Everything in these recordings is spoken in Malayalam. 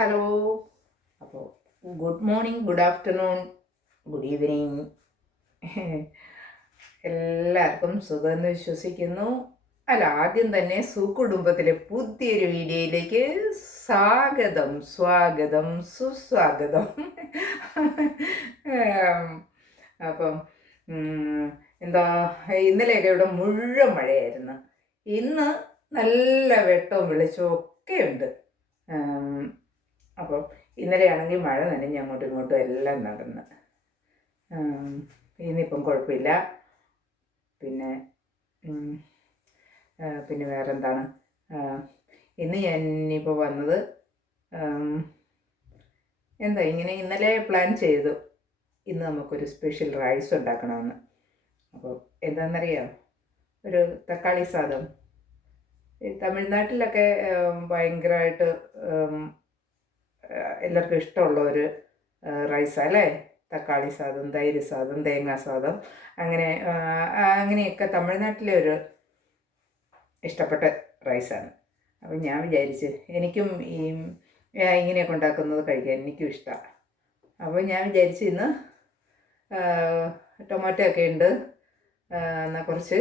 ഹലോ. അപ്പോൾ good morning, good afternoon, good evening. എല്ലാവർക്കും സുഖമെന്ന് വിശ്വസിക്കുന്നു. ആദ്യം തന്നെ സുകുടുംബത്തിലെ പുതിയൊരു വീഡിയോയിലേക്ക് സ്വാഗതം, സുസ്വാഗതം. അപ്പം എന്താ, ഇന്നലെയൊക്കെ ഇവിടെ മുഴുവൻ മഴയായിരുന്നു. ഇന്ന് നല്ല വെട്ടവും വെളിച്ചവും ഒക്കെ ഉണ്ട്. അപ്പം ഇന്നലെയാണെങ്കിൽ മഴ നനഞ്ഞ് അങ്ങോട്ടും ഇങ്ങോട്ടും എല്ലാം നടന്ന്. ഇന്നിപ്പം കുഴപ്പമില്ല. പിന്നെ വേറെ എന്താണ്, ഇന്ന് ഞാൻ ഇനിയിപ്പോൾ വന്നത് ഇങ്ങനെ ഇന്നലെ പ്ലാൻ ചെയ്തു ഇന്ന് നമുക്കൊരു സ്പെഷ്യൽ റൈസ് ഉണ്ടാക്കണമെന്ന്. അപ്പോൾ എന്താണെന്നറിയാം, ഒരു തക്കാളി സാദം. തമിഴ്നാട്ടിലൊക്കെ ഭയങ്കരമായിട്ട് എല്ലാവർക്കും ഇഷ്ടമുള്ള ഒരു റൈസാണ് അല്ലേ. തക്കാളി സാദം, തൈര് സാദം, തേങ്ങാ സാദം, അങ്ങനെയൊക്കെ തമിഴ്നാട്ടിലെ ഒരു ഇഷ്ടപ്പെട്ട റൈസാണ്. അപ്പം ഞാൻ വിചാരിച്ച് എനിക്കും ഇങ്ങനെയൊക്കെ ഉണ്ടാക്കുന്നത് കഴിക്കാൻ എനിക്കും ഇഷ്ടമാണ്. അപ്പോൾ ഞാൻ വിചാരിച്ച് ഇന്ന് ടൊമാറ്റോ ഒക്കെ ഉണ്ട്, എന്നാൽ കുറച്ച്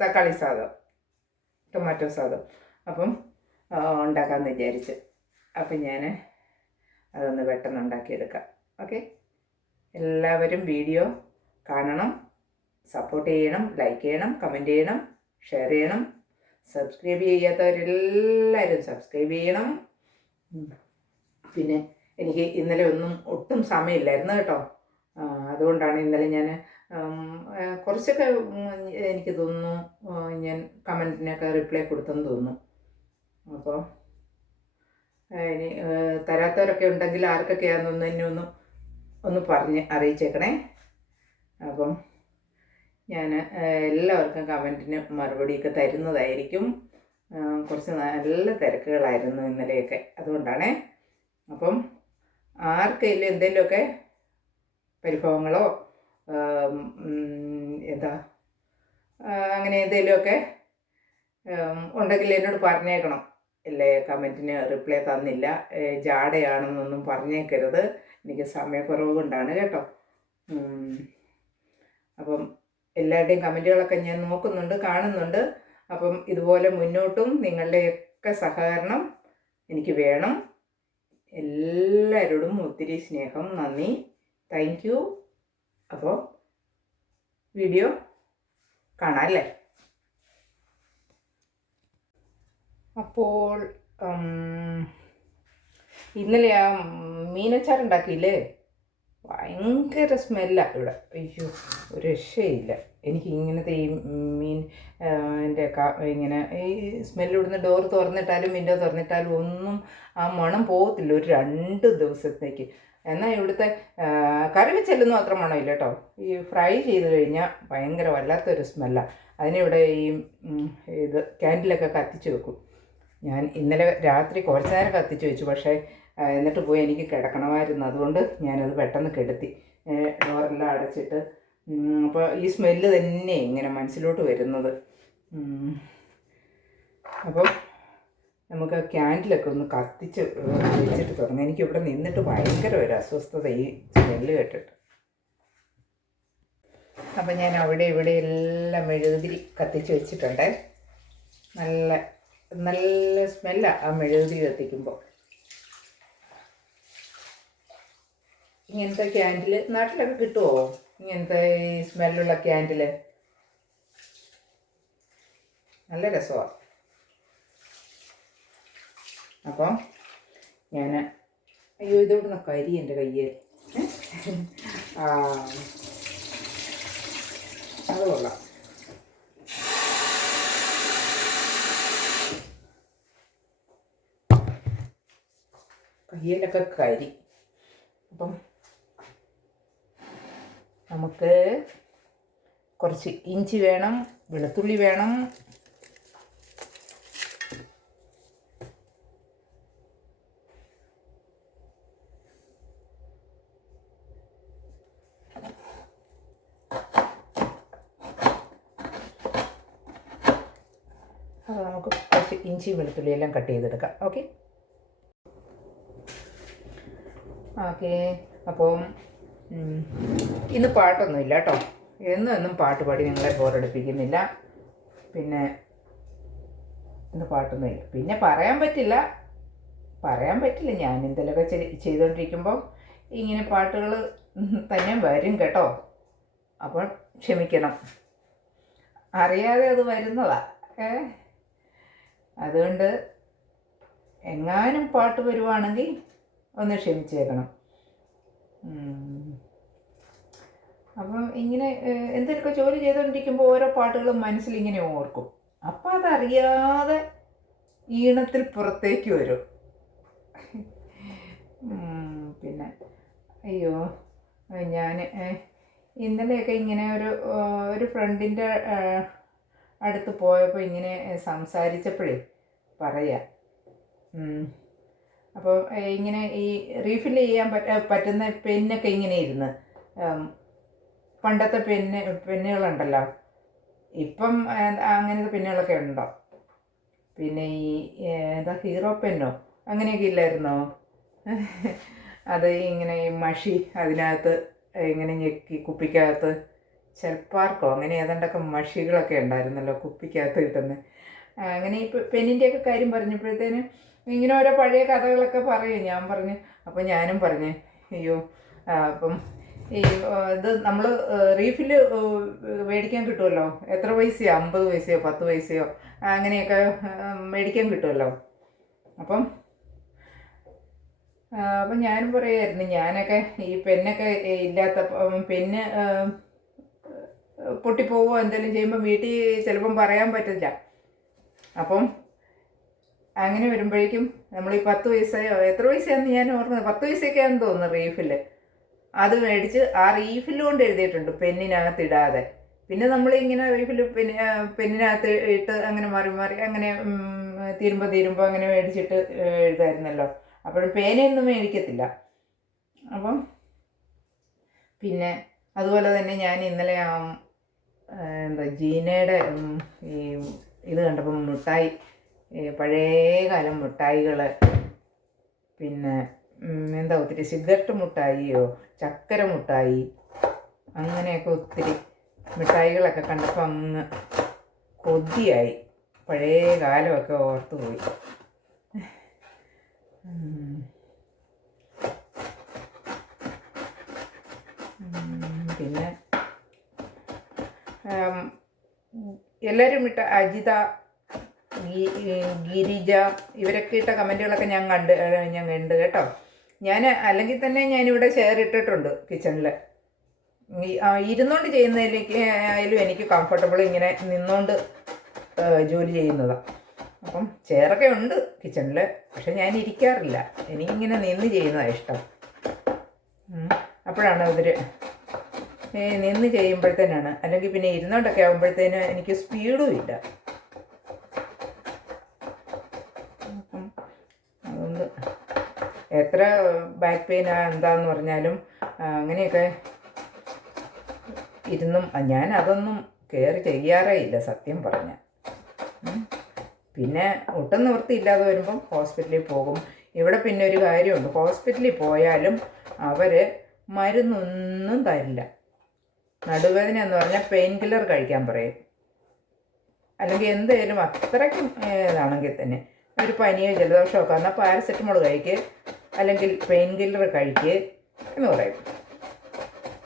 തക്കാളി സാദം, ടൊമാറ്റോ സാദം അപ്പം ഉണ്ടാക്കാമെന്ന് വിചാരിച്ച്. അപ്പം ഞാൻ അതൊന്ന് പെട്ടെന്ന് ഉണ്ടാക്കിയെടുക്കാം. ഓക്കെ, എല്ലാവരും വീഡിയോ കാണണം, സപ്പോർട്ട് ചെയ്യണം, ലൈക്ക് ചെയ്യണം, കമൻറ്റ് ചെയ്യണം, ഷെയർ ചെയ്യണം. സബ്സ്ക്രൈബ് ചെയ്യാത്തവരെല്ലാവരും സബ്സ്ക്രൈബ് ചെയ്യണം. പിന്നെ എനിക്ക് ഇന്നലെ ഒട്ടും സമയമില്ലായിരുന്നു കേട്ടോ. അതുകൊണ്ടാണ് ഇന്നലെ ഞാൻ കുറച്ചൊക്കെ എനിക്ക് തോന്നുന്നു ഞാൻ കമൻറ്റിനൊക്കെ റിപ്ലൈ കൊടുത്തെന്ന് തോന്നുന്നു. അപ്പോൾ ഇനി തരാത്തവരൊക്കെ ഉണ്ടെങ്കിൽ ആർക്കൊക്കെയാണെന്നൊന്ന് എന്നെ ഒന്ന് പറഞ്ഞ് അറിയിച്ചേക്കണേ. അപ്പം ഞാൻ എല്ലാവർക്കും കമൻറ്റിന് മറുപടിയൊക്കെ തരുന്നതായിരിക്കും. കുറച്ച് നല്ല തിരക്കുകളായിരുന്നു ഇന്നലെയൊക്കെ, അതുകൊണ്ടാണേ. അപ്പം ആർക്കെങ്കിലും എന്തെങ്കിലുമൊക്കെ പരിഭവങ്ങളോ അങ്ങനെ എന്തെങ്കിലുമൊക്കെ ഉണ്ടെങ്കിൽ എന്നോട് പറഞ്ഞേക്കണം. അല്ലേ, കമൻറ്റിന് റിപ്ലൈ തന്നില്ല, ജാടയാണെന്നൊന്നും പറഞ്ഞേക്കരുത്. എനിക്ക് സമയക്കുറവ് കൊണ്ടാണ് കേട്ടോ. അപ്പം എല്ലാവരുടെയും കമൻറ്റുകളൊക്കെ ഞാൻ നോക്കുന്നുണ്ട്, കാണുന്നുണ്ട്. അപ്പം ഇതുപോലെ മുന്നോട്ടും നിങ്ങളുടെയൊക്കെ സഹകരണം എനിക്ക് വേണം. എല്ലാവരോടും ഒത്തിരി സ്നേഹം, നന്ദി, താങ്ക് യു. അപ്പോൾ വീഡിയോ കാണാം അല്ലേ. അപ്പോൾ ഇന്നലെ ആ മീനച്ചാറുണ്ടാക്കിയില്ലേ, ഭയങ്കര സ്മെല്ലാണ് ഇവിടെ. അയ്യോ, ഒരു രക്ഷയില്ല. എനിക്ക് ഇങ്ങനത്തെ ഈ എൻ്റെ ഇങ്ങനെ ഈ സ്മെല്ല് ഇവിടുന്ന് ഡോർ തുറന്നിട്ടാലും വിൻഡോ തുറന്നിട്ടാലും ഒന്നും ആ മണം പോകത്തില്ല ഒരു 2 ദിവസത്തേക്ക്. എന്നാൽ ഇവിടുത്തെ കറി വെച്ചെല്ലുന്നു അത്ര മണമില്ല കേട്ടോ. ഈ ഫ്രൈ ചെയ്ത് കഴിഞ്ഞാൽ ഭയങ്കര വല്ലാത്തൊരു സ്മെല്ലാണ്. അതിനിവിടെ ക്യാൻഡിലൊക്കെ കത്തിച്ച് വെക്കും. ഞാൻ ഇന്നലെ രാത്രി കുറച്ച് നേരം കത്തിച്ച് വെച്ചു, പക്ഷേ എന്നിട്ട് പോയി എനിക്ക് കിടക്കണമായിരുന്നു. അതുകൊണ്ട് ഞാനത് പെട്ടെന്ന് കെടുത്തി, ഡോറെല്ലാം അടച്ചിട്ട്. അപ്പോൾ ഈ സ്മെല്ല് തന്നെ ഇങ്ങനെ മനസ്സിലോട്ട് വരുന്നത്. അപ്പം നമുക്ക് ക്യാൻഡിലൊക്കെ ഒന്ന് കത്തിച്ച് വെച്ചിട്ട് തുടങ്ങാം. എനിക്കിവിടെ നിന്നിട്ട് ഭയങ്കര ഒരു അസ്വസ്ഥത ഈ സ്മെല്ല് കേട്ടിട്ട്. അപ്പം ഞാൻ അവിടെ ഇവിടെ എല്ലാം മെഴുകുതിരി കത്തിച്ച് വെച്ചിട്ടുണ്ട്. നല്ല നല്ല സ്മെല്ലാണ് ആ മെഴുകുതിരി കത്തിക്കുമ്പോൾ. ഇങ്ങനത്തെ ക്യാൻഡിൽ നാട്ടിലൊക്കെ കിട്ടുമോ? ഇങ്ങനത്തെ ഈ സ്മെല്ലുള്ള ക്യാൻഡിൽ നല്ല രസമാണ്. അപ്പം ഞാൻ ഇതോടുന്ന കരി എൻ്റെ കയ്യിൽ. അത് കൊള്ളാം. കയ്യിലൊക്കെ കരി. അപ്പം നമുക്ക് കുറച്ച് ഇഞ്ചി വേണം, വെളുത്തുള്ളി വേണം, അപ്പോൾ നമുക്ക് കുറച്ച് ഇഞ്ചി വെളുത്തുള്ളി എല്ലാം കട്ട് ചെയ്തെടുക്കാം. ഓക്കെ ഓക്കെ അപ്പം ഇന്ന് പാട്ടൊന്നുമില്ല കേട്ടോ. എന്നും പാട്ട് പാടി നിങ്ങളെ ബോറടിപ്പിക്കുന്നില്ല. പിന്നെ ഇന്ന് പാട്ടൊന്നുമില്ല. പിന്നെ പറയാൻ പറ്റില്ല, ഞാൻ എന്തെങ്കിലുമൊക്കെ ചെയ്തുകൊണ്ടിരിക്കുമ്പോൾ ഇങ്ങനെ പാട്ടുകൾ തന്നെ വരും കേട്ടോ. അപ്പോൾ ക്ഷമിക്കണം, അറിയാതെ അത് വരുന്നതാ. അതുകൊണ്ട് എങ്ങാനും പാട്ട് വരുവാണെങ്കിൽ ഒന്ന് ക്ഷമിച്ചേക്കണം. അപ്പം ഇങ്ങനെ എന്തെങ്കിലുമൊക്കെ ജോലി ചെയ്തുകൊണ്ടിരിക്കുമ്പോൾ ഓരോ പാട്ടുകളും മനസ്സിലിങ്ങനെ ഓർക്കും. അപ്പം അതറിയാതെ ഈണത്തിൽ പുറത്തേക്ക് വരും. പിന്നെ അയ്യോ, ഞാൻ ഇന്നലെയൊക്കെ ഇങ്ങനെ ഒരു ഫ്രണ്ടിൻ്റെ അടുത്ത് പോയപ്പോൾ ഇങ്ങനെ സംസാരിച്ചപ്പോഴേ പറയാം. അപ്പോൾ ഇങ്ങനെ ഈ റീഫില്ല് ചെയ്യാൻ പറ്റുന്ന പെന്നൊക്കെ ഇങ്ങനെ ഇരുന്ന്, പണ്ടത്തെ പെന്നുകളുണ്ടല്ലോ, ഇപ്പം അങ്ങനത്തെ പെന്നുകളൊക്കെ ഉണ്ടോ? പിന്നെ ഈ എന്താ ഹീറോ പെന്നോ അങ്ങനെയൊക്കെ ഇല്ലായിരുന്നോ? അത് ഇങ്ങനെ ഈ മഷി അതിനകത്ത് ഇങ്ങനെ ഞെക്കി കുപ്പിക്കകത്ത് ചെൽപ്പാർക്കോ അങ്ങനെ ഏതാണ്ടൊക്കെ മഷികളൊക്കെ ഉണ്ടായിരുന്നല്ലോ കുപ്പിക്കകത്ത് കിട്ടുന്നത്. അങ്ങനെ ഈ പെന്നിൻ്റെയൊക്കെ കാര്യം പറഞ്ഞപ്പോഴത്തേന് ഇങ്ങനെ ഓരോ പഴയ കഥകളൊക്കെ പറയും. ഞാൻ പറഞ്ഞു, അപ്പോൾ ഞാനും പറഞ്ഞു അയ്യോ, അപ്പം ഈ ഇത് നമ്മൾ റീഫില്ല് മേടിക്കാൻ കിട്ടുമല്ലോ. എത്ര പൈസയോ, 50 പൈസയോ 10 പൈസയോ അങ്ങനെയൊക്കെ മേടിക്കാൻ കിട്ടുമല്ലോ. അപ്പം ഞാനും പറയുമായിരുന്നു, ഞാനൊക്കെ ഈ പെന്നൊക്കെ ഇല്ലാത്ത പെന്ന് പൊട്ടിപ്പോവോ എന്തെങ്കിലും ചെയ്യുമ്പോൾ വീട്ടിൽ ചിലപ്പം പറയാൻ പറ്റില്ല. അപ്പം അങ്ങനെ വരുമ്പോഴേക്കും നമ്മൾ ഈ 10 പൈസയോ എത്ര പൈസയാണെന്ന് ഞാൻ ഓർക്കുന്നത്, 10 പൈസയൊക്കെയാണെന്ന് തോന്നുന്നു റീഫില്ല്. അത് മേടിച്ച് ആ റീഫില്ല് കൊണ്ട് എഴുതിയിട്ടുണ്ട്, പെന്നിനകത്ത് ഇടാതെ. പിന്നെ നമ്മളിങ്ങനെ റീഫില്ല് പെന്നിനകത്ത് ഇട്ട് അങ്ങനെ മാറി മാറി അങ്ങനെ തീരുമ്പോൾ അങ്ങനെ മേടിച്ചിട്ട് എഴുതായിരുന്നല്ലോ. അപ്പോഴും പേനയൊന്നും മേടിക്കത്തില്ല. അപ്പം പിന്നെ അതുപോലെ തന്നെ ഞാൻ ഇന്നലെ എന്താ ജീനയുടെ ഈ ഇത് കണ്ടപ്പം മിഠായി, പഴയകാലം മിഠായികൾ, പിന്നെ എന്താ ഒത്തിരി സിഗരറ്റ് മിഠായിയോ ചക്കര മിഠായി അങ്ങനെയൊക്കെ ഒത്തിരി മിഠായികളൊക്കെ കണ്ടപ്പോൾ അങ്ങ് കൊതിയായി. പഴയ കാലമൊക്കെ ഓർത്തു പോയി. പിന്നെ എല്ലാവരും ഇട്ട അജിത, ഗിരിജ ഇവരൊക്കെ ഇട്ട കമൻറ്റുകളൊക്കെ ഞാൻ കണ്ട് കേട്ടോ. ഞാൻ അല്ലെങ്കിൽ തന്നെ ഞാനിവിടെ ഷെയർ ഇട്ടിട്ടുണ്ട് കിച്ചണിൽ. ഇരുന്നുകൊണ്ട് ചെയ്യുന്നതിലേക്ക് ആയാലും എനിക്ക് കംഫർട്ടബിൾ ഇങ്ങനെ നിന്നുകൊണ്ട് ജോലി ചെയ്യുന്നതാണ്. അപ്പം ചെയറൊക്കെ ഉണ്ട് കിച്ചണിൽ, പക്ഷെ ഞാൻ ഇരിക്കാറില്ല. എനിക്കിങ്ങനെ നിന്ന് ചെയ്യുന്നതാണ് ഇഷ്ടം. അപ്പോഴാണ് അതിൽ നിന്ന് ചെയ്യുമ്പോഴത്തേനാണ്, അല്ലെങ്കിൽ പിന്നെ ഇരുന്നോണ്ടൊക്കെ ആകുമ്പോഴത്തേന് എനിക്ക് സ്പീഡും ഇല്ല. അതുകൊണ്ട് എത്ര ബാക്ക് പെയിൻ എന്താന്ന് പറഞ്ഞാലും അങ്ങനെയൊക്കെ ഇരുന്നും ഞാൻ അതൊന്നും കെയർ ചെയ്യാറേ ഇല്ല സത്യം പറഞ്ഞാൽ. പിന്നെ ഒട്ടും നിവൃത്തിയില്ലാതെ വരുമ്പം ഹോസ്പിറ്റലിൽ പോകും. ഇവിടെ പിന്നെ ഒരു കാര്യമുണ്ട്, ഹോസ്പിറ്റലിൽ പോയാലും അവർ മരുന്നൊന്നും തരില്ല. നടുവേദന എന്ന് പറഞ്ഞാൽ പെയിൻ കില്ലർ കഴിക്കാൻ പറയും. അല്ലെങ്കിൽ എന്തായാലും അത്രയ്ക്കും ഇതാണെങ്കിൽ തന്നെ ഒരു പനിയോ ജലദോഷമോ ഒക്കെ എന്നാൽ പാരസെറ്റമോൾ കഴിക്കുക, അല്ലെങ്കിൽ പെയിൻ കില്ലർ കഴിക്കുക എന്ന് പറയും.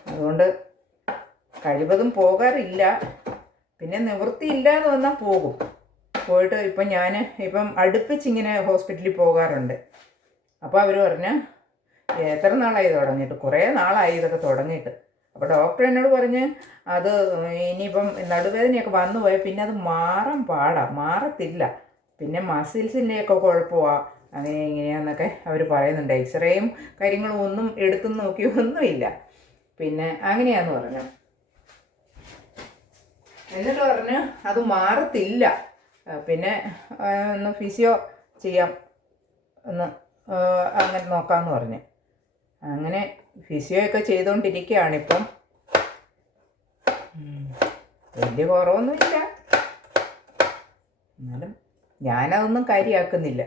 അതുകൊണ്ട് കഴിവതും പോകാറില്ല. പിന്നെ നിവൃത്തിയില്ല എന്ന് വന്നാൽ പോകും. പോയിട്ട് ഇപ്പം ഞാൻ അടുപ്പിച്ചിങ്ങനെ ഹോസ്പിറ്റലിൽ പോകാറുണ്ട്. അപ്പോൾ അവർ പറഞ്ഞ് എത്ര നാളായി തുടങ്ങിയിട്ട്? കുറേ നാളായി ഇതൊക്കെ തുടങ്ങിയിട്ട്. അപ്പോൾ ഡോക്ടർ എന്നോട് പറഞ്ഞ് അത് ഇനിയിപ്പം നടുവേദനയൊക്കെ വന്നു പോയാൽ പിന്നെ അത് മാറത്തില്ല. പിന്നെ മസിൽസിൻ്റെയൊക്കെ കുഴപ്പമാണ്, അങ്ങനെ ഇങ്ങനെയാന്നൊക്കെ അവർ പറയുന്നുണ്ട്. എക്സ്റേയും കാര്യങ്ങളും ഒന്നും എടുത്തു നോക്കിയൊന്നുമില്ല. പിന്നെ അങ്ങനെയാന്ന് പറഞ്ഞു. എന്നിട്ട് പറഞ്ഞ് അത് മാറത്തില്ല, പിന്നെ ഒന്ന് ഫിസിയോ ചെയ്യാം, ഒന്ന് അങ്ങനെ നോക്കാമെന്ന് പറഞ്ഞ്. അങ്ങനെ ഫിസിയോ ഒക്കെ ചെയ്തുകൊണ്ടിരിക്കുകയാണിപ്പം. വലിയ കുറവൊന്നുമില്ല, എന്നാലും ഞാനതൊന്നും കാര്യമാക്കുന്നില്ല.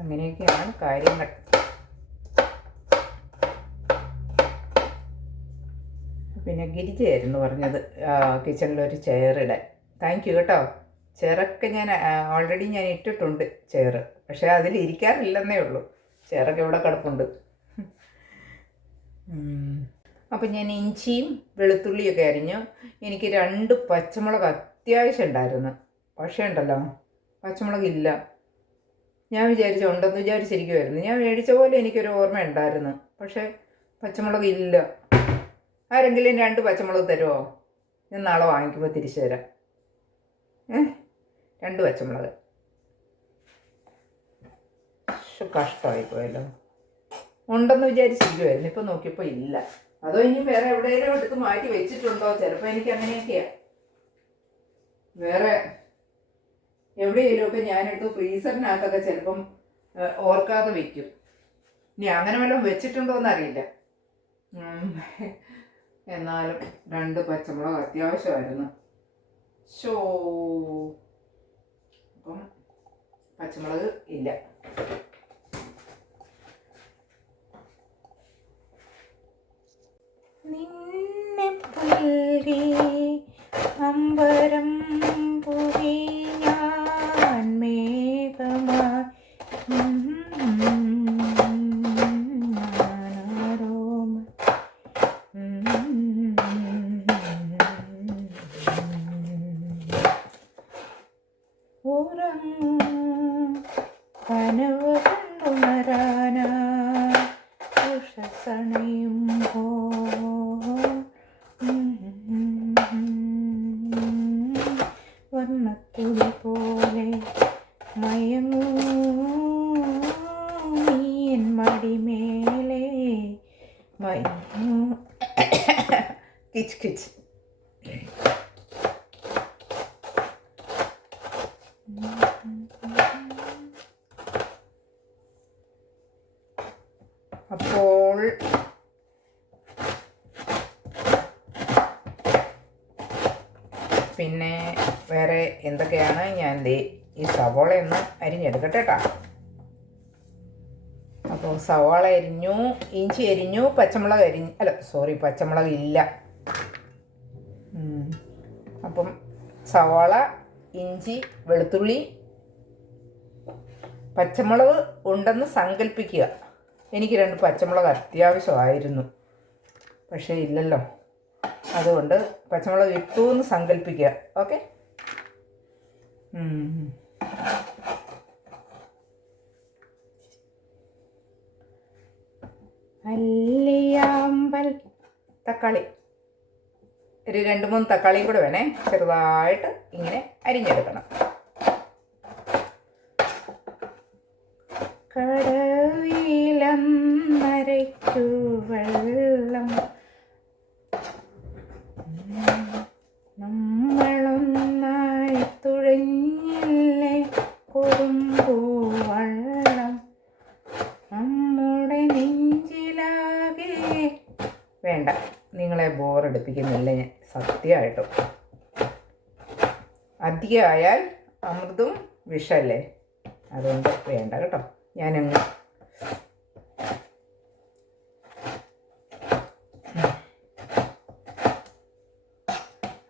അങ്ങനെയൊക്കെയാണ് കാര്യങ്ങൾ. പിന്നെ ഗിരിജയായിരുന്നു പറഞ്ഞത് കിച്ചണിലൊരു ചെയറിടാൻ. താങ്ക് യു കേട്ടോ. ചെയറൊക്കെ ഞാൻ ഓൾറെഡി ഞാൻ ഇട്ടിട്ടുണ്ട് ചെയർ, പക്ഷേ അതിൽ ഇരിക്കാറില്ലെന്നേ ഉള്ളൂ. ചെയറൊക്കെ ഇവിടെ കിടപ്പുണ്ട്. അപ്പം ഞാൻ ഇഞ്ചിയും വെളുത്തുള്ളിയൊക്കെ അരിഞ്ഞു. എനിക്ക് 2 പച്ചമുളക് അത്യാവശ്യം ഉണ്ടായിരുന്നു, പക്ഷേ ഉണ്ടല്ലോ പച്ചമുളകില്ല. ഞാൻ ഉണ്ടെന്ന് വിചാരിച്ചിരിക്കുമായിരുന്നു. ഞാൻ മേടിച്ച പോലെ എനിക്കൊരു ഓർമ്മ ഉണ്ടായിരുന്നു, പക്ഷേ പച്ചമുളക് ഇല്ല. ആരെങ്കിലും 2 പച്ചമുളക് തരുമോ? ഞാൻ നാളെ വാങ്ങിക്കുമ്പോൾ തിരിച്ചു തരാം. 2 പച്ചമുളക്. കഷ്ടമായിപ്പോയല്ലോ. ഉണ്ടെന്ന് വിചാരിച്ചിരിക്കുമായിരുന്നു, ഇപ്പം നോക്കിയപ്പോൾ ഇല്ല. അതോ ഇനി വേറെ എവിടെയെങ്കിലും എടുത്ത് മാറ്റി വെച്ചിട്ടുണ്ടോ? ചിലപ്പോൾ എനിക്ക് അങ്ങനെയൊക്കെയാണ്. വേറെ എവിടെയെങ്കിലുമൊക്കെ ഞാനെടുത്ത് ഫ്രീസറിനകത്തൊക്കെ ചിലപ്പം ഓർക്കാതെ വയ്ക്കും. ഇനി അങ്ങനെ വല്ലതും വെച്ചിട്ടുണ്ടോ എന്നറിയില്ല. എന്നാലും 2 പച്ചമുളക് അത്യാവശ്യമായിരുന്നു. അപ്പം പച്ചമുളക് ഇല്ല. നിന്നെ പുൽകി അമ്പരം പുകി ഞാൻ മേഘമായി കനവ് കണ്ടുണരാനാ ഉഷസണയുമ്പോ വർണ്ണത്തുളി പോലെ മയങ്ങൂ നീൻ മടിമേലെ മയങ്ങൂ. കിച്ച് കിച്ച്. അപ്പോൾ പിന്നെ വേറെ എന്തൊക്കെയാണ്? ഞാൻ ഈ സവാളയൊന്ന് അരിഞ്ഞെടുക്കട്ടെ കേട്ടോ. അപ്പോൾ സവാള അരിഞ്ഞു, ഇഞ്ചി അരിഞ്ഞു, പച്ചമുളക് പച്ചമുളക് ഇല്ല. അപ്പം സവാള, ഇഞ്ചി, വെളുത്തുള്ളി, പച്ചമുളക് ഉണ്ടെന്ന് സങ്കല്പിക്കുക. എനിക്ക് 2 പച്ചമുളക് അത്യാവശ്യമായിരുന്നു, പക്ഷേ ഇല്ലല്ലോ. അതുകൊണ്ട് പച്ചമുളക് ഇട്ടു എന്ന് സങ്കല്പിക്കുക. ഓക്കെ. അല്ലിയാമ്പൽ തക്കാളി, ഒരു 2-3 തക്കാളിയും കൂടെ വേണേ. ചെറുതായിട്ട് ഇങ്ങനെ അരിഞ്ഞെടുക്കണം. കടവിലന്നരയ്ക്കു വെള്ളം നമ്മളൊന്നായി തുഴഞ്ഞില്ലേ കുറുമ്പൂ വള്ളം നമ്മുടെ നെഞ്ചിലാകെ. വേണ്ട, നിങ്ങളെ ബോറടിപ്പിക്കുന്നില്ല ഞാൻ, സത്യമായിട്ടും. അധികമായാൽ അമൃതും വിഷമല്ലേ, അതുകൊണ്ട് വേണ്ട കേട്ടോ. ഞാനങ്ങ്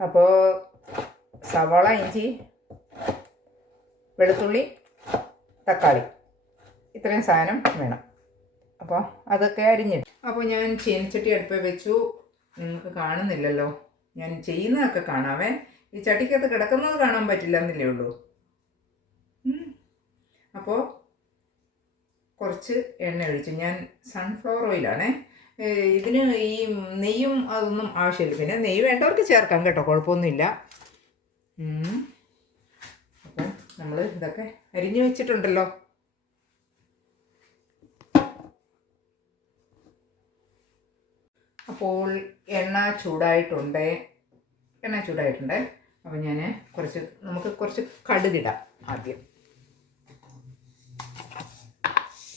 അപ്പോൾ സവാള, ഇഞ്ചി, വെളുത്തുള്ളി, തക്കാളി, ഇത്രയും സാധനം വേണം. അപ്പോൾ അതൊക്കെ അരിഞ്ഞിട്ട്, അപ്പോൾ ഞാൻ ചീനച്ചട്ടി അടുപ്പിൽ വെച്ചു. നിങ്ങൾക്ക് കാണുന്നില്ലല്ലോ, ഞാൻ ചെയ്യുന്നതൊക്കെ കാണാവേ. ഈ ചട്ടിക്കകത്ത് കിടക്കുന്നത് കാണാൻ പറ്റില്ല എന്നല്ലേ ഉള്ളൂ. അപ്പോൾ കുറച്ച് എണ്ണ ഒഴിച്ചു. ഞാൻ സൺഫ്ലവർ ഓയിലാണേ. ഇതിന് ഈ നെയ്യും അതൊന്നും ആവശ്യമില്ല. പിന്നെ നെയ്യ് വേണ്ടവർക്ക് ചേർക്കാം കേട്ടോ, കുഴപ്പമൊന്നുമില്ല. അപ്പം നമ്മൾ ഇതൊക്കെ അരിഞ്ഞു വെച്ചിട്ടുണ്ടല്ലോ. അപ്പോൾ എണ്ണ ചൂടായിട്ടുണ്ട്. അപ്പോൾ ഞാൻ നമുക്ക് കുറച്ച് കടുകിടാം. ആദ്യം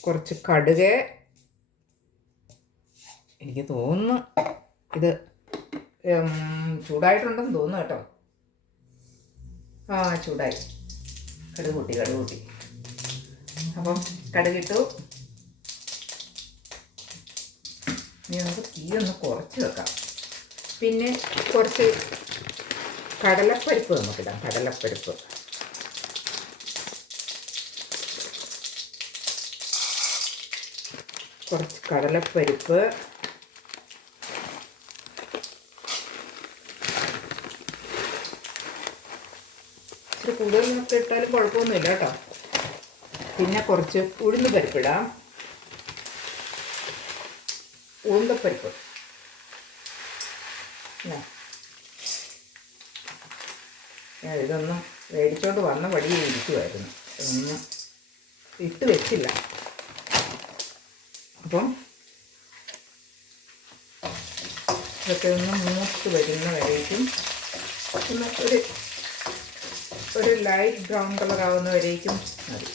കുറച്ച് കടുക്, എനിക്ക് തോന്നുന്നു ഇത് ചൂടായിട്ടുണ്ടെന്ന് തോന്നുന്നു കേട്ടോ. ആ ചൂടായി. കടുക് കൂട്ടി. അപ്പം കടുകിട്ടു. ഇനി നമുക്ക് തീ ഒന്ന് കുറച്ച് വെക്കാം. പിന്നെ കുറച്ച് കടലപ്പരിപ്പ് നമുക്കിടാം. കടലപ്പരിപ്പ് കുറച്ച് കടലപ്പരിപ്പ്, ഇച്ചിരി കൂടുതൽ നമുക്ക് ഇട്ടാലും കുഴപ്പമൊന്നുമില്ല കേട്ടോ. പിന്നെ കുറച്ച് ഉഴുന്ന് പരിപ്പിടാം. ഉഴുന്തപ്പരിപ്പ് ഇതൊന്നും മേടിച്ചോണ്ട് വന്ന വഴിയെ ഇരിക്കുമായിരുന്നു, ഒന്നും ഇട്ട് വെച്ചില്ല. അപ്പം ഇതൊക്കെ ഒന്ന് മൂത്ത് വരുന്ന വരേക്കും ഒന്ന് ഒരു ലൈറ്റ് ബ്രൗൺ കളർ ആവുന്ന വരേക്കും മതി.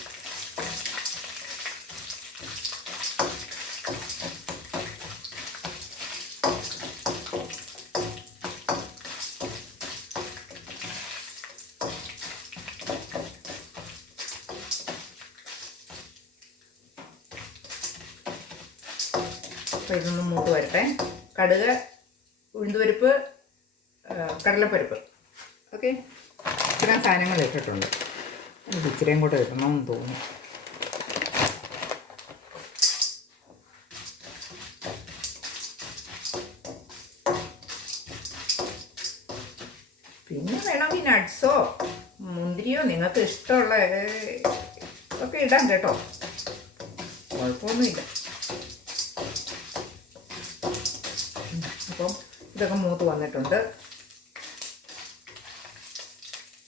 അപ്പോൾ ഇതൊന്ന് മൂത്ത് വരട്ടെ. കടുക്, ഉഴുന്നുപരിപ്പ്, കടലപ്പരിപ്പ്, ഓക്കെ, ഇത്രയും സാധനങ്ങൾ ഇട്ടിട്ടുണ്ട്. എനിക്ക് ഇച്ചിരിയും കൂടെ ഇടണമെന്ന് തോന്നുന്നു. പിന്നെ വേണമെങ്കിൽ നട്ട്സോ മുന്തിരിയോ നിങ്ങൾക്ക് ഇഷ്ടമുള്ള ഒക്കെ ഇടാം കേട്ടോ, കുഴപ്പമൊന്നുമില്ല. അപ്പം ഇതൊക്കെ മൂത്ത് വന്നിട്ടുണ്ട്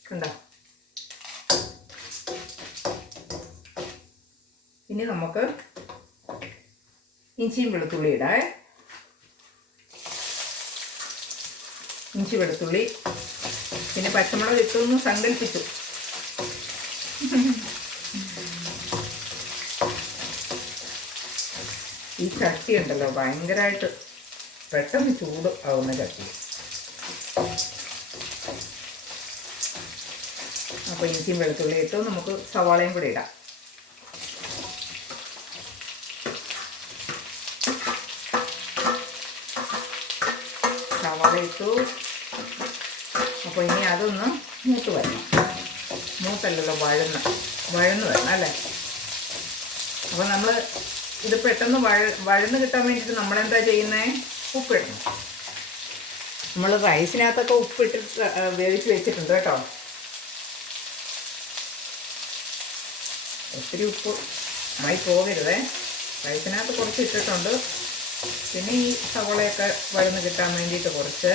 കണ്ടോ. ഇനി നമുക്ക് ഇഞ്ചിയും വെളുത്തുള്ളി ഇടാം. ഇഞ്ചി, വെളുത്തുള്ളി, പിന്നെ പച്ചമുളക് ഇട്ടൊന്ന് സങ്കല്പിച്ചു. ഈ ചട്ടി ഉണ്ടല്ലോ ഭയങ്കരമായിട്ട് പെട്ടെന്ന് ചൂട് ആവുന്ന ചട്ടി. അപ്പോൾ ഇഞ്ചിയും വെളുത്തുള്ളി ഇട്ടു. നമുക്ക് സവാളയും കൂടി ഇടാം. സവാള ഇട്ടു. അപ്പോൾ ഇനി അതൊന്ന് മൂത്ത് വരണം. മൂത്തല്ലല്ലോ, വഴന്ന് വരണം അല്ലേ. അപ്പോൾ നമ്മൾ ഇത് പെട്ടെന്ന് വഴന്ന് കിട്ടാൻ വേണ്ടിയിട്ട് നമ്മളെന്താ ചെയ്യുന്നത്? ഉപ്പിടണം. നമ്മൾ റൈസിനകത്തൊക്കെ ഉപ്പിട്ടിട്ട് വേവിച്ച് വെച്ചിട്ടുണ്ട് കേട്ടോ. ഒത്തിരി ഉപ്പ് ആയി പോകരുതേ. റൈസിനകത്ത് കുറച്ച് ഇട്ടിട്ടുണ്ട്. പിന്നെ ഈ സവോളയൊക്കെ വഴന്ന് കിട്ടാൻ വേണ്ടിയിട്ട് കുറച്ച്.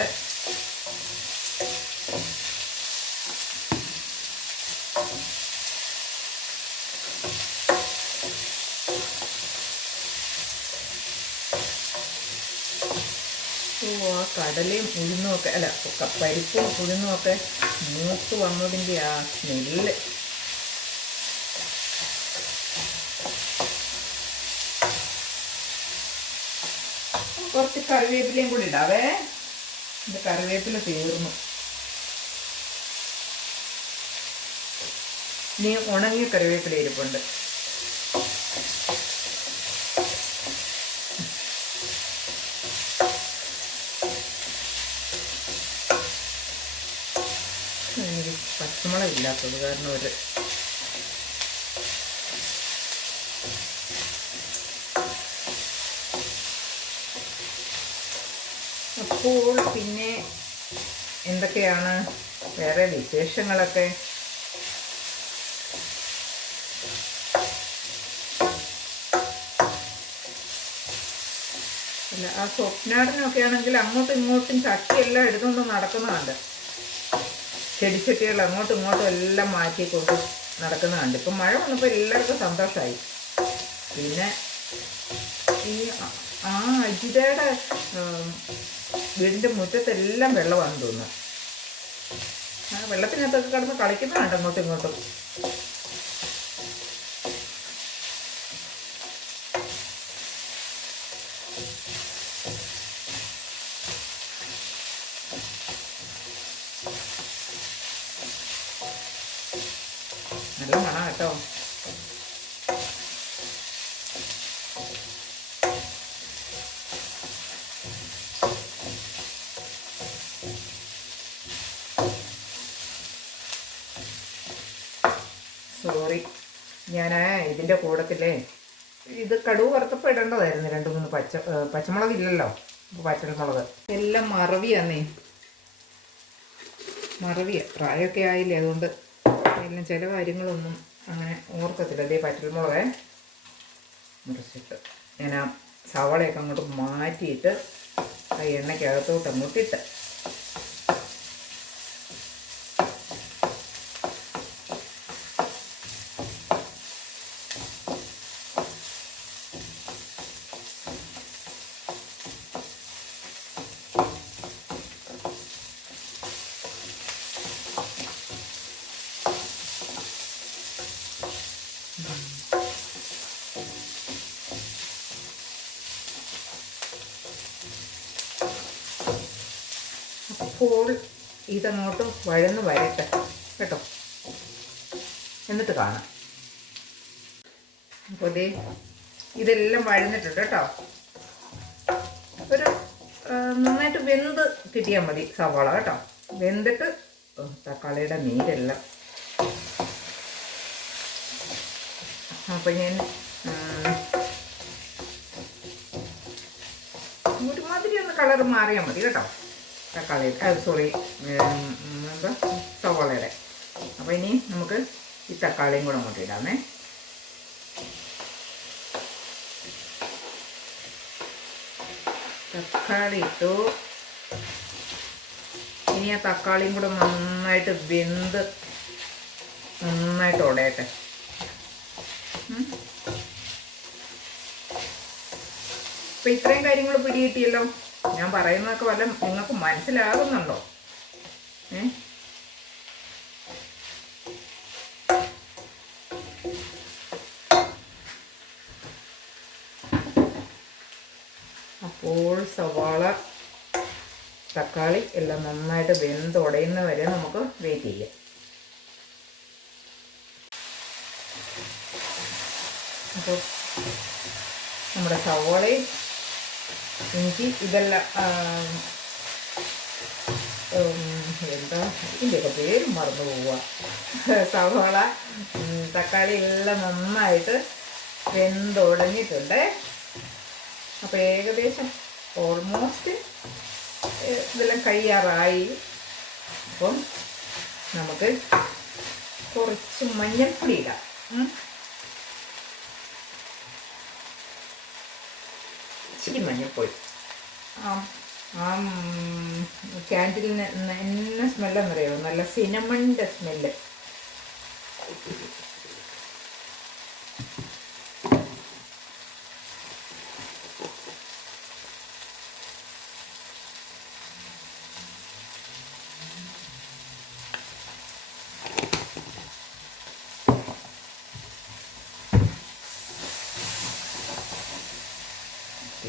ആ കടലയും ഉഴുന്നുമൊക്കെ പരിപ്പും ഉഴുന്നുമൊക്കെ മൂത്ത് വന്നതിൻ്റെ ആ സ്മെല്ല്. കുറച്ച് കറിവേപ്പിലയും കൂടി ഇടാവേ. ഇത് കറിവേപ്പില തീർന്നു. ഇനി ഉണങ്ങിയ കറിവേപ്പില ഇരിപ്പുണ്ട്. പച്ചമുളക് ഇല്ലാത്തത് കാരണം ഒരു അപ്പോൾ പിന്നെ എന്തൊക്കെയാണ് വേറെ വിശേഷങ്ങളൊക്കെ? അല്ല, ആ സ്വപ്നാടനൊക്കെ ആണെങ്കിൽ അങ്ങോട്ടും ഇങ്ങോട്ടും ചട്ടിയെല്ലാം എടുത്തുകൊണ്ട് നടക്കുന്നതുണ്ട്. ചെടിച്ചട്ടികൾ അങ്ങോട്ടും ഇങ്ങോട്ടും എല്ലാം മാറ്റിക്കൊണ്ട് നടക്കുന്നതുണ്ട്. ഇപ്പം മഴ വന്നപ്പോൾ എല്ലാവർക്കും സന്തോഷമായി. പിന്നെ ഈ അജിതയുടെ വീടിൻ്റെ മുറ്റത്തെല്ലാം വെള്ളമാണെന്ന് തോന്നുന്നു. ആ വെള്ളത്തിനകത്തൊക്കെ കിടന്ന് കളിക്കുന്നതുണ്ട് അങ്ങോട്ടും ഇങ്ങോട്ടും. നല്ല മണം കേട്ടോ. സോറി, ഞാൻ ഇതിൻ്റെ കൂടത്തിലേ ഇത് കടുക് വറുത്തപ്പോൾ ഇടേണ്ടതായിരുന്നു 2-3 പച്ചമുളക് ഇല്ലല്ലോ, വറ്റൽമുളക്. എല്ലാം മറവിയാന്നേ, മറവിയ. പ്രായമൊക്കെ ആയില്ലേ, അതുകൊണ്ട് എല്ലാം ചില കാര്യങ്ങളൊന്നും അങ്ങനെ ഓർക്കത്തില്ല. അതേ വറ്റൽമുളക് മുറിച്ചിട്ട് ഞാൻ ആ സവാളയൊക്കെ അങ്ങോട്ട് മാറ്റിയിട്ട് ആ എണ്ണയ്ക്കകത്തോട്ട് അങ്ങോട്ടിട്ട് അപ്പോൾ ഇതങ്ങോട്ട് വഴന്ന് വരട്ടെ കേട്ടോ, എന്നിട്ട് കാണാം. അപ്പോൾ ഇതെല്ലാം വഴന്നിട്ടുണ്ട് കേട്ടോ. ഒരു നന്നായിട്ട് വെന്ത് കിട്ടിയാൽ മതി സവാള കേട്ടോ. വെന്തിട്ട് തക്കാളിയുടെ നീരെല്ലാം. അപ്പോൾ ഞാൻ ഒരുമാതിരി ഒന്ന് കളർ മാറിയാൽ മതി കേട്ടോ തക്കാളി, സോറി എന്താ സവാളയുടെ. അപ്പോൾ ഇനി നമുക്ക് ഈ തക്കാളിയും കൂടെ അങ്ങോട്ട് ഇടാമേ. തക്കാളി ഇട്ടു. ഇനി ആ തക്കാളിയും കൂടെ നന്നായിട്ട് വെന്ത് നന്നായിട്ട് ഉടയട്ടെ. അപ്പം ഇത്രയും കാര്യങ്ങൾ പിടികിട്ടിയല്ലോ. ഞാൻ പറയുന്നതൊക്കെ വല്ല നിങ്ങൾക്ക് മനസ്സിലാകുന്നുണ്ടോ? അപ്പോൾ സവാള തക്കാളി എല്ലാം നന്നായിട്ട് വെന്ത് ഉടയുന്ന വരെ നമുക്ക് വെയിറ്റ് ചെയ്യാം. അപ്പോൾ നമ്മുടെ സവാളയും ഇഞ്ചി ഇതെല്ലാം എന്താ ഇതിൻ്റെയൊക്കെ പേര് മറന്നു പോവുക. സവാള തക്കാളി എല്ലാം നന്നായിട്ട് വെന്തുടഞ്ഞിട്ടുണ്ട്. അപ്പോൾ ഏകദേശം ഓൾമോസ്റ്റ് ഇതെല്ലാം കഴിയാറായി. അപ്പം നമുക്ക് കുറച്ച് മഞ്ഞൾപ്പൊടി ഇടാം. ഇച്ചിരി മഞ്ഞൾപ്പൊടി. ക്യാൻറ്റീനിൽ എന്ന സ്മെല്ലെന്നറിയാമോ? നല്ല സിനമണിൻ്റെ സ്മെല്ല്.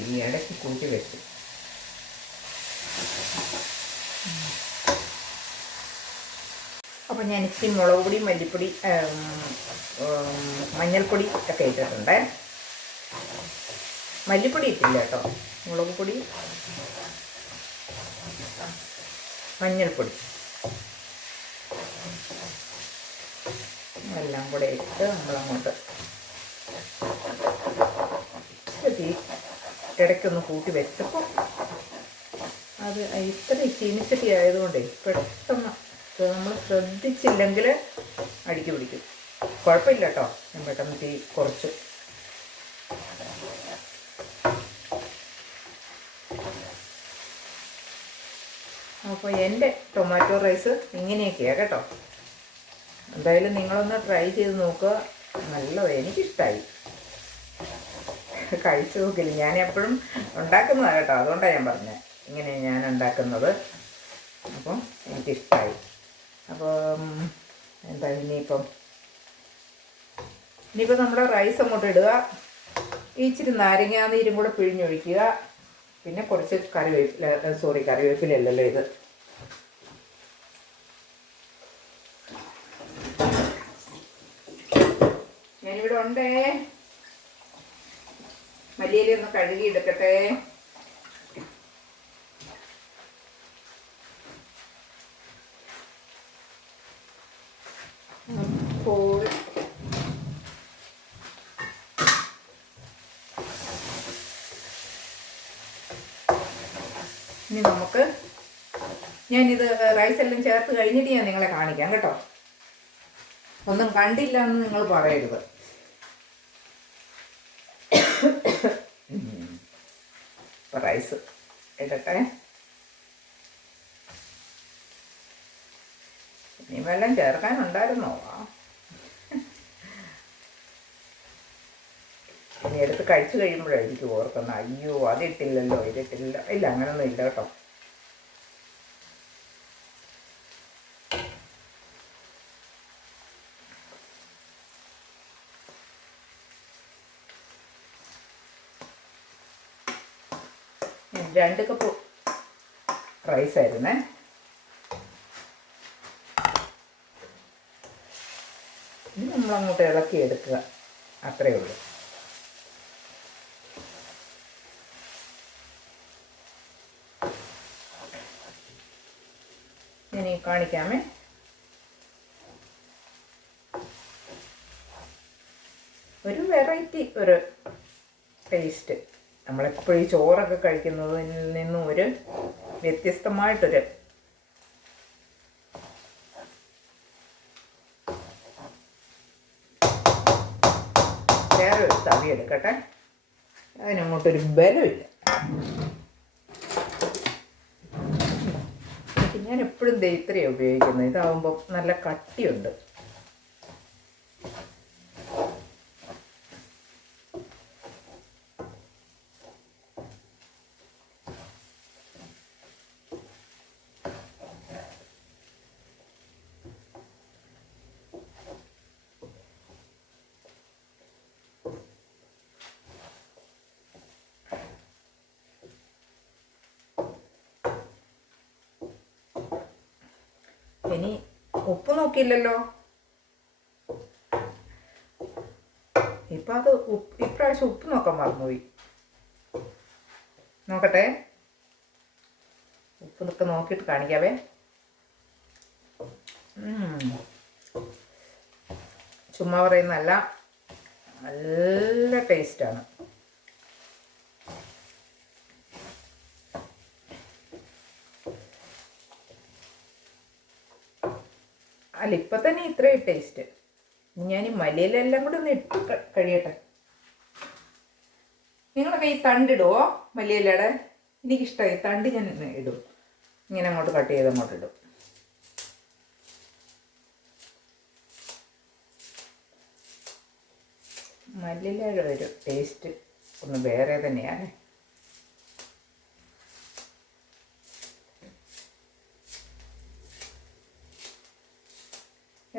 ഈ ഇടയ്ക്ക് കൂട്ടി വെച്ചു. അപ്പോൾ ഞാൻ ഇച്ചിരി മുളക് പൊടി, മല്ലിപ്പൊടി, മഞ്ഞൾപ്പൊടി ഒക്കെ ഇട്ടിട്ടുണ്ട്. മല്ലിപ്പൊടി ഇട്ടില്ല കേട്ടോ. മുളക് പൊടി, മഞ്ഞൾപ്പൊടി എല്ലാം കൂടെ ഇട്ട് നമ്മളങ്ങോട്ട് ഇടയ്ക്കൊന്ന് കൂട്ടി വെച്ചപ്പോൾ അത് ഇത്ര ചീനിച്ചട്ടി ആയതുകൊണ്ടേ പെട്ടെന്ന് നമ്മൾ ശ്രദ്ധിച്ചില്ലെങ്കിൽ അടിക്ക് പിടിക്കും. കുഴപ്പമില്ല കേട്ടോ, ഞാൻ പെട്ടെന്ന് തീ കുറച്ചു. അപ്പോൾ എൻ്റെ ടൊമാറ്റോ റൈസ് ഇങ്ങനെയൊക്കെയാണ് കേട്ടോ. എന്തായാലും നിങ്ങളൊന്ന് ട്രൈ ചെയ്ത് നോക്കുക. നല്ലത്, എനിക്കിഷ്ടമായി. കഴിച്ചു നോക്കില്ല, ഞാൻ എപ്പോഴും ഉണ്ടാക്കുന്നതാണ് കേട്ടോ, അതുകൊണ്ടാണ് ഞാൻ പറഞ്ഞത് ഇങ്ങനെയാണ് ഞാൻ ഉണ്ടാക്കുന്നത്. അപ്പം എനിക്കിഷ്ടമായി. അപ്പം എന്താ ഇനിയിപ്പം നമ്മുടെ റൈസ് അങ്ങോട്ട് ഇടുക. ഇച്ചിരി നാരങ്ങാനീരും കൂടെ പിഴിഞ്ഞൊഴിക്കുക. പിന്നെ കുറച്ച് കറിവേപ്പിലല്ലല്ലോ ഇത്, ഞാനിവിടെ ഉണ്ടേ. മല്ലിയില ഒന്ന് കഴുകി എടുക്കട്ടെ. അപ്പോൾ ഇനി നമുക്ക് ഞാനിത് റൈസെല്ലാം ചേർത്ത് കഴിഞ്ഞിട്ട് ഞാൻ നിങ്ങളെ കാണിക്കാം കേട്ടോ. ഒന്നും കണ്ടില്ല എന്ന് നിങ്ങൾ പറയരുത്. ഇപ്പം റൈസ് ഇടട്ടെ. ഇനി വെള്ളം ചേർക്കാനുണ്ടായിരുന്നോ? ഇനി എടുത്ത് കഴിച്ചു കഴിയുമ്പോഴായിരിക്കും ഓർക്കുന്നത്, അയ്യോ അതിട്ടില്ലല്ലോ, ഇതിട്ടില്ല. ഇല്ല, അങ്ങനൊന്നും ഇല്ല കേട്ടോ. രണ്ട് കപ്പ് റൈസായിരുന്നേ. ഇനി നമ്മളങ്ങോട്ട് ഇളക്കി എടുക്കുക, അത്രയേ ഉള്ളൂ. ഇനി കാണിക്കാമേ. ഒരു വെറൈറ്റി ഒരു ടേസ്റ്റ്. നമ്മളെപ്പോഴും ഈ ചോറൊക്കെ കഴിക്കുന്നതിൽ നിന്നും ഒരു വ്യത്യസ്തമായിട്ടൊരു വേറൊരു തവി എടുക്കട്ടെ. അതിനങ്ങോട്ടൊരു ബലമില്ല. ഞാൻ എപ്പോഴും ഇത്രയാണ് ഉപയോഗിക്കുന്നത്. ഇതാവുമ്പോൾ നല്ല കട്ടിയുണ്ട്. ഇനി ഉപ്പ് നോക്കിയില്ലല്ലോ. ഇപ്പം അത് ഇപ്രാവശ്യം ഉപ്പ് നോക്കാൻ മറന്നുപോയി. നോക്കട്ടെ, ഉപ്പൊക്കെ നോക്കിയിട്ട് കാണിക്കാവേ. ചുമ്മാ പറയുന്നതല്ല, നല്ല ടേസ്റ്റാണ്. അല്ല, ഇപ്പം തന്നെ ഇത്രയും ടേസ്റ്റ്. ഞാൻ ഈ മല്ലിയിലെല്ലാം കൂടെ ഒന്ന് ഇട്ട് കഴിയട്ടെ. നിങ്ങളൊക്കെ ഈ തണ്ടിടുമോ മല്ലിയിലയുടെ? എനിക്കിഷ്ടമായി തണ്ട്. ഞാൻ ഇടും, ഇങ്ങനെ അങ്ങോട്ട് കട്ട് ചെയ്ത് അങ്ങോട്ട് ഇടും. മല്ലിയിലയുടെ ഒരു ടേസ്റ്റ് ഒന്ന് വേറെ തന്നെയാണ്.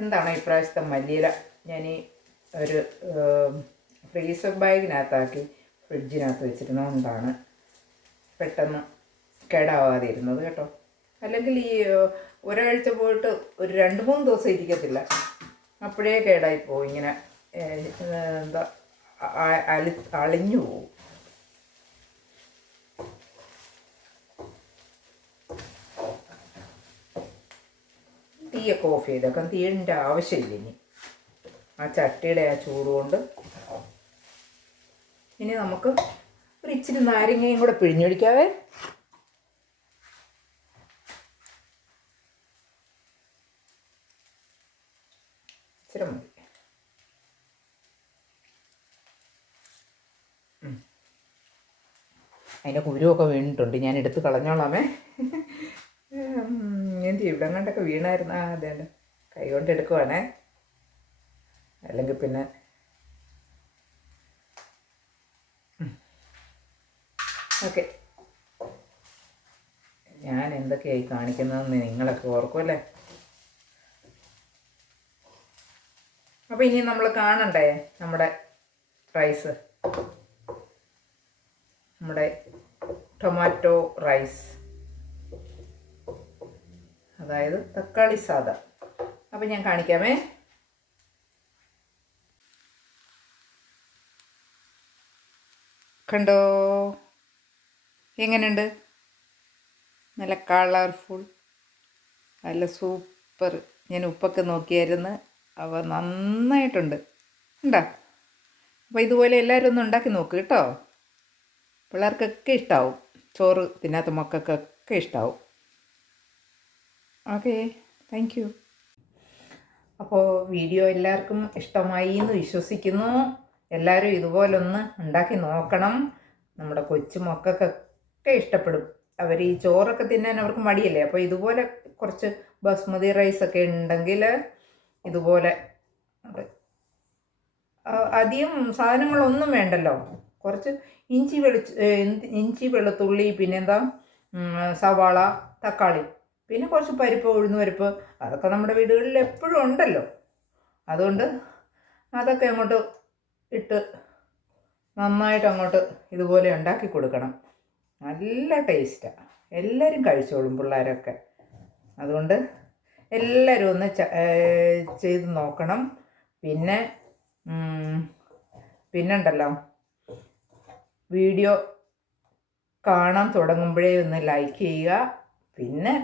എന്താണ് ഇപ്രാവശ്യത്തെ മല്ലിയില ഞാൻ ഒരു ഫ്രീസർ ബാഗിനകത്താക്കി ഫ്രിഡ്ജിനകത്ത് വെച്ചിരുന്നതുകൊണ്ടാണ് പെട്ടെന്ന് കേടാവാതെ ഇരുന്നത് കേട്ടോ. അല്ലെങ്കിൽ ഈ ഒരാഴ്ച പോയിട്ട് ഒരു 2-3 ദിവസം ഇരിക്കത്തില്ല, അപ്പോഴേ കേടായിപ്പോവും. ഇങ്ങനെ എന്താ അളിഞ്ഞു പോവും. തീയൊക്കെ ഓഫ് ചെയ്തേക്കാം. തീയിൻ്റെ ആവശ്യമില്ല ഇനി. ആ ചട്ടിയുടെ ആ ചൂട് കൊണ്ട് ഇനി നമുക്ക് ഒരു ഇച്ചിരി നാരങ്ങയും കൂടെ പിഴിഞ്ഞൊഴിക്കാവേ. ഇച്ചിരി മതി. അതിൻ്റെ കുരുവൊക്കെ വീണിട്ടുണ്ട്, ഞാൻ എടുത്ത് കളഞ്ഞോളാമേ. എന്ത് ഇവിടെ കണ്ടൊക്കെ വീണായിരുന്നു. അതെ, കൈ കൊണ്ട് എടുക്കുവാണേ, അല്ലെങ്കിൽ പിന്നെ ഓക്കെ. ഞാൻ എന്തൊക്കെയായി കാണിക്കുന്നതെന്ന് നിങ്ങളൊക്കെ ഓർക്കുമല്ലേ. അപ്പോൾ ഇനി നമ്മൾ കാണണ്ടേ നമ്മുടെ റൈസ്, നമ്മുടെ ടൊമാറ്റോ റൈസ്, അതായത് തക്കാളി സാദം. അപ്പം ഞാൻ കാണിക്കാമേ. കണ്ടോ എങ്ങനെയുണ്ട്? നല്ല കളർഫുൾ, നല്ല സൂപ്പർ. ഞാൻ ഉപ്പൊക്കെ നോക്കിയായിരുന്നു, അവ നന്നായിട്ടുണ്ട്. ഉണ്ടോ? അപ്പോൾ ഇതുപോലെ എല്ലാവരും ഒന്ന് ഉണ്ടാക്കി നോക്ക് കേട്ടോ. പിള്ളേർക്കൊക്കെ ഇഷ്ടമാവും, ചോറ് തിന്നാത്ത മക്കൾക്കൊക്കെ ഇഷ്ടമാവും. Okay, thank you. അപ്പോൾ വീഡിയോ എല്ലാവർക്കും ഇഷ്ടമായി എന്ന് വിശ്വസിക്കുന്നു. എല്ലാവരും ഇതുപോലൊന്ന് ഉണ്ടാക്കി നോക്കണം. നമ്മുടെ കൊച്ചു മക്കൾക്കൊക്കെ ഇഷ്ടപ്പെടും. അവർ ഈ ചോറൊക്കെ തിന്നാൻ അവർക്ക് മടിയല്ലേ. അപ്പോൾ ഇതുപോലെ കുറച്ച് ബസ്മതി റൈസൊക്കെ ഉണ്ടെങ്കിൽ ഇതുപോലെ അധികം സാധനങ്ങളൊന്നും വേണ്ടല്ലോ. കുറച്ച് ഇഞ്ചി വെളുത്തുള്ളി, പിന്നെന്താ സവാള, തക്കാളി, പിന്നെ കുറച്ച് പരിപ്പ്, ഉഴുന്ന് പരിപ്പ്, അതൊക്കെ നമ്മുടെ വീടുകളിൽ എപ്പോഴും ഉണ്ടല്ലോ. അതുകൊണ്ട് അതൊക്കെ അങ്ങോട്ട് ഇട്ട് നന്നായിട്ട് അങ്ങോട്ട് ഇതുപോലെ ഉണ്ടാക്കി കൊടുക്കണം. നല്ല ടേസ്റ്റാണ്, എല്ലാവരും കഴിച്ചോളും പിള്ളേരൊക്കെ. അതുകൊണ്ട് എല്ലാവരും ഒന്ന് ചെയ്ത് നോക്കണം. പിന്നുണ്ടല്ലോ, വീഡിയോ കാണാൻ തുടങ്ങുമ്പോഴേ ഒന്ന് ലൈക്ക് ചെയ്യുക. പിന്നെ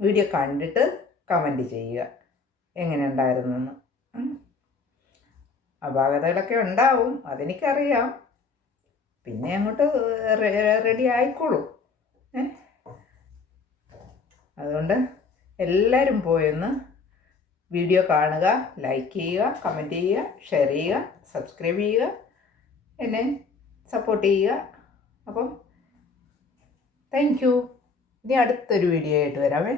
വീഡിയോ കണ്ടിട്ട് കമൻറ്റ് ചെയ്യുക എങ്ങനെ ഉണ്ടായിരുന്നെന്ന്. അപാകതകളൊക്കെ ഉണ്ടാവും, അതെനിക്കറിയാം. പിന്നെ അങ്ങോട്ട് റെഡി ആയിക്കോളൂ. അതുകൊണ്ട് എല്ലാവരും പോയൊന്ന് വീഡിയോ കാണുക, ലൈക്ക് ചെയ്യുക, കമൻറ്റ് ചെയ്യുക, ഷെയർ ചെയ്യുക, സബ്സ്ക്രൈബ് ചെയ്യുക, എന്നെ സപ്പോർട്ട് ചെയ്യുക. അപ്പം താങ്ക് യു. ഇനി അടുത്തൊരു വീഡിയോ ആയിട്ട് വരാമേ.